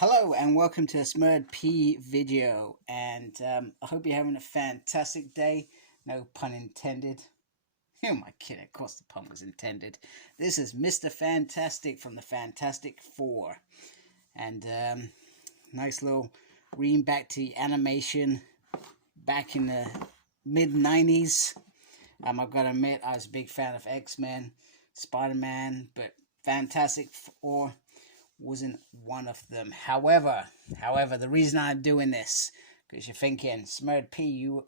Hello and welcome to a Smurd P video, and I hope you're having a fantastic day. No pun intended. Who am I kidding? Of course the pun was intended. This is Mr. Fantastic from the Fantastic Four, and nice little reading back to the animation back in the mid-90s. I've got to admit I was a big fan of X-Men, Spider-Man, but Fantastic Four wasn't one of them. However, the reason I'm doing this, because you're thinking, Smurd P, you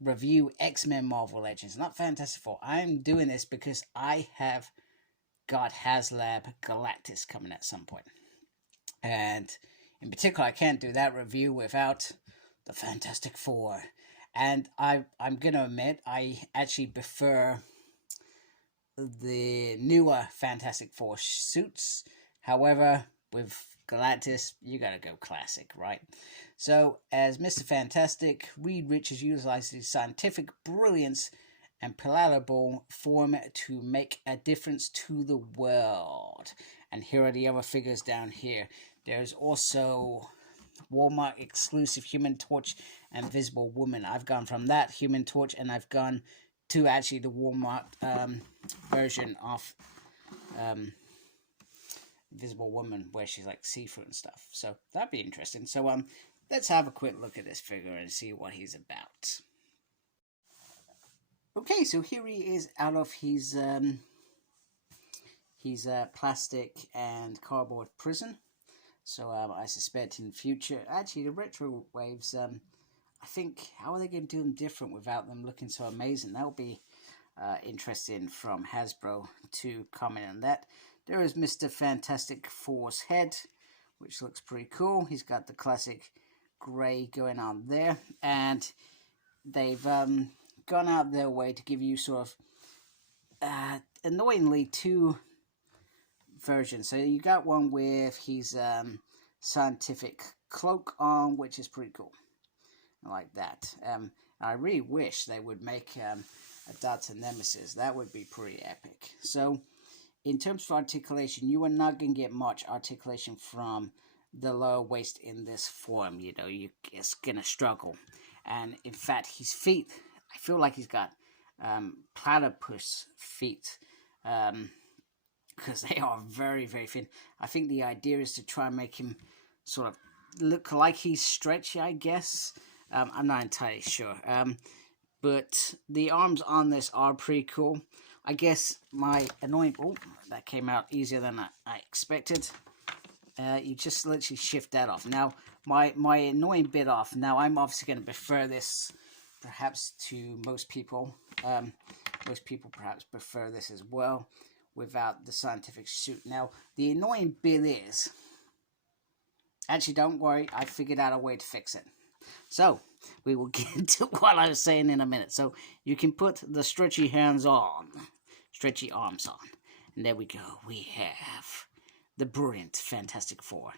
review X-Men Marvel Legends, not Fantastic Four. I'm doing this because I have got HasLab Galactus coming at some point. And in particular, I can't do that review without the Fantastic Four. And I'm going to admit, I actually prefer the newer Fantastic Four suits. However, with Galactus, you gotta go classic, right? So, as Mr. Fantastic, Reed Richards utilized his scientific brilliance and palatable form to make a difference to the world. And here are the other figures down here. There's also Walmart exclusive Human Torch and Invisible Woman. I've gone from that Human Torch and I've gone to actually the Walmart version of Invisible Woman, where she's like see-through and stuff. So that'd be interesting. So let's have a quick look at this figure and see what he's about. Okay, so here he is out of his plastic and cardboard prison. So I suspect in future, actually the retro waves, I think, how are they going to do them different without them looking so amazing? That'll be interesting from Hasbro to comment on that. There is Mr. Fantastic Four's head, which looks pretty cool. He's got the classic grey going on there. And they've gone out their way to give you sort of, annoyingly, two versions. So you got one with his scientific cloak on, which is pretty cool. I like that. I really wish they would make a Data Nemesis. That would be pretty epic. So, in terms of articulation, you are not going to get much articulation from the lower waist in this form. You know, you're just going to struggle. And in fact, his feet, I feel like he's got platypus feet, because they are very, very thin. I think the idea is to try and make him sort of look like he's stretchy, I guess. I'm not entirely sure. But the arms on this are pretty cool. I guess my annoying... Oh, that came out easier than I expected. You just literally shift that off. Now, my annoying bit off. Now, I'm obviously going to prefer this perhaps to most people. Most people perhaps prefer this as well without the scientific suit. Now, the annoying bit is... Actually, don't worry. I figured out a way to fix it. So, we will get to what I was saying in a minute. So, you can put the stretchy hands on. Stretchy arms on. And there we go. We have the brilliant Fantastic Four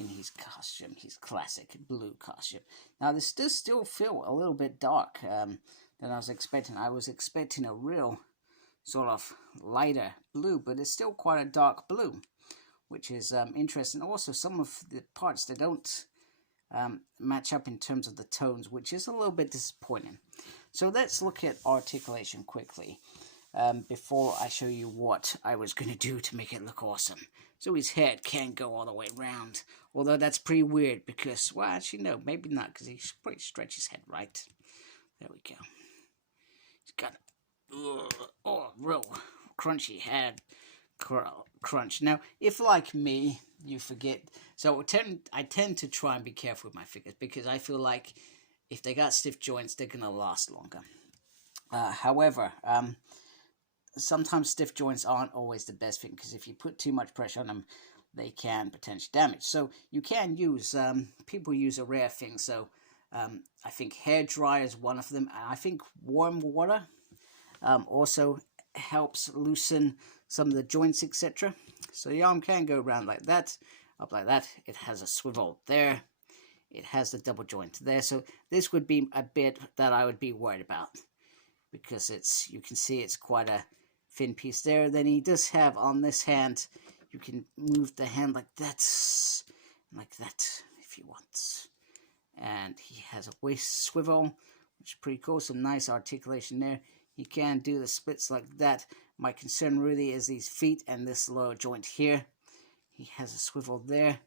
in his costume. His classic blue costume. Now, this does still feel a little bit dark than I was expecting. I was expecting a real sort of lighter blue, but it's still quite a dark blue, which is interesting. Also, some of the parts that don't match up in terms of the tones, which is a little bit disappointing. So let's look at articulation quickly before I show you what I was going to do to make it look awesome. So his head can't go all the way around, although that's pretty weird because, well, actually no, maybe not, because he pretty stretch his head, right? There we go. He's got real crunchy head crunch. Now, if like me, you forget. So I tend to try and be careful with my figures because I feel like if they got stiff joints, they're gonna last longer. However, sometimes stiff joints aren't always the best thing because if you put too much pressure on them, they can potentially damage. So you can use, people use a rare thing. So I think hair dryer is one of them. And I think warm water also helps loosen some of the joints, etc. So the arm can go around like that, up like that. It has a swivel there. It has the double joint there. So this would be a bit that I would be worried about because it's, you can see it's quite a thin piece there. Then he does have on this hand, you can move the hand like that, like that if you want. And he has a waist swivel, which is pretty cool. Some nice articulation there. He can do the splits like that. My concern really is these feet and this lower joint here. He has a swivel there.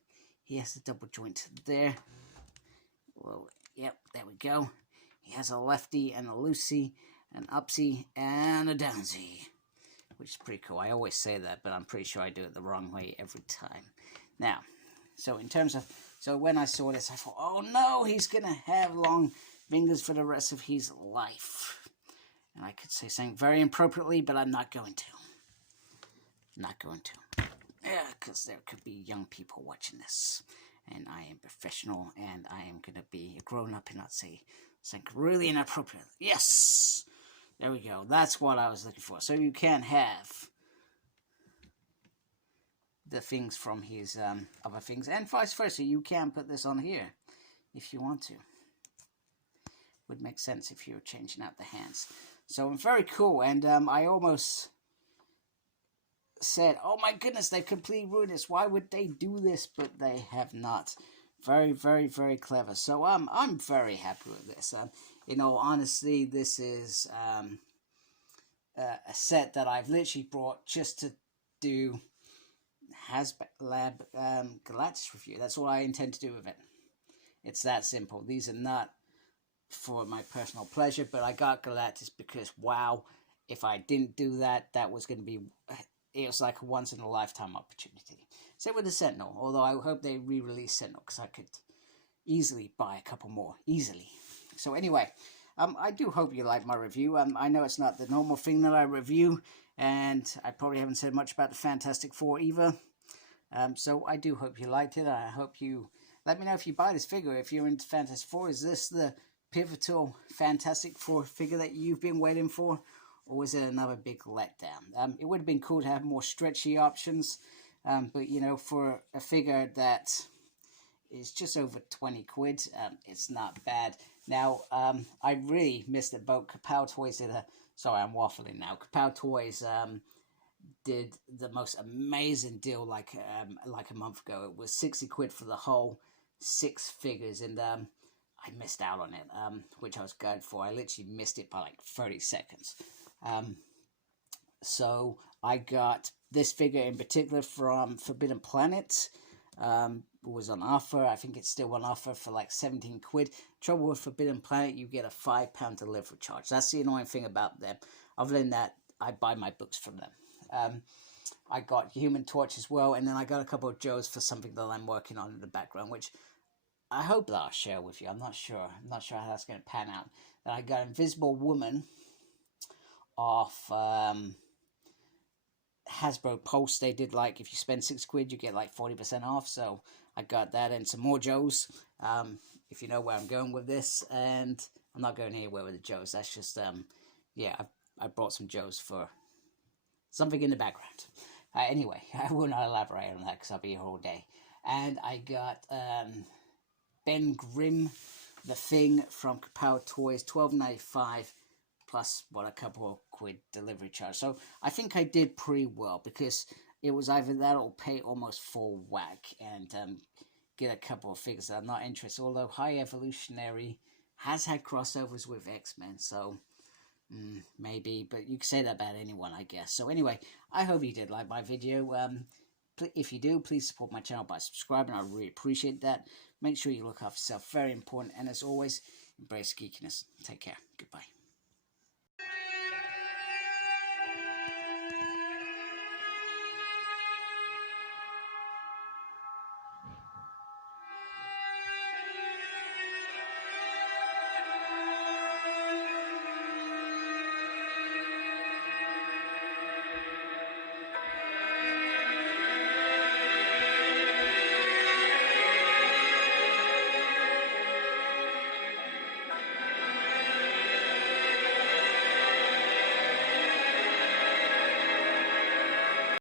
He has a double joint there. Well, yep, there we go. He has a lefty and a loosey, an upsy and a downsy, which is pretty cool. I always say that, but I'm pretty sure I do it the wrong way every time. Now, so in terms of, so when I saw this, I thought, oh no, he's going to have long fingers for the rest of his life. And I could say something very inappropriately, but I'm not going to. Not going to. Yeah, because there could be young people watching this. And I am professional, and I am going to be a grown-up and not say something really inappropriate. Yes! There we go. That's what I was looking for. So you can have the things from his other things, and vice versa. You can put this on here if you want to. Would make sense if you were changing out the hands. So very cool, and I almost said, oh my goodness, they've completely ruined this. Why would they do this? But they have not. Very, very, very clever. So I'm very happy with this. In all honesty, this is a set that I've literally brought just to do Hasbro Galactus review. That's all I intend to do with it. It's that simple. These are not for my personal pleasure, but I got Galactus because, wow, if I didn't do that, that was going to be, it was like a once-in-a-lifetime opportunity. Same with the Sentinel, although I hope they re-release Sentinel, because I could easily buy a couple more, easily. So anyway, I do hope you like my review. I know it's not the normal thing that I review, and I probably haven't said much about the Fantastic Four either. So I do hope you liked it. I hope you let me know if you buy this figure. If you're into Fantastic Four, is this the pivotal Fantastic Four figure that you've been waiting for, or was it another big letdown? It would have been cool to have more stretchy options, but you know, for a figure that is just over 20 quid, it's not bad. Now, I really missed it, but Kapow Toys did a, sorry, I'm waffling now. Kapow Toys did the most amazing deal like a month ago. It was 60 quid for the whole 6 figures, and I missed out on it, which I was glad for. I literally missed it by like 30 seconds. So I got this figure in particular from Forbidden Planet. It was on offer. I think it's still on offer for like 17 quid. Trouble with Forbidden Planet, you get a £5 delivery charge. That's the annoying thing about them. Other than that, I buy my books from them. I got Human Torch as well, and then I got a couple of Joes for something that I'm working on in the background, which I hope that I'll share with you. I'm not sure. I'm not sure how that's going to pan out. Then I got Invisible Woman off Hasbro Pulse. They did like, if you spend 6 quid, you get like 40% off. So I got that and some more Joes. If you know where I'm going with this, and I'm not going anywhere with the Joes. That's just yeah, I brought some Joes for something in the background. Anyway, I will not elaborate on that because I'll be here all day. And I got Ben Grimm, The Thing from Kapow Toys, $12.95 plus what, a couple of quid delivery charge. So I think I did pretty well, because it was either that or pay almost full whack and get a couple of figures that I'm not interested. Although High Evolutionary has had crossovers with X-Men, so maybe, but you can say that about anyone, I guess. So anyway, I hope you did like my video. If you do, please support my channel by subscribing. I really appreciate that. Make sure you look after yourself. Very important. And as always, embrace geekiness. Take care. Goodbye.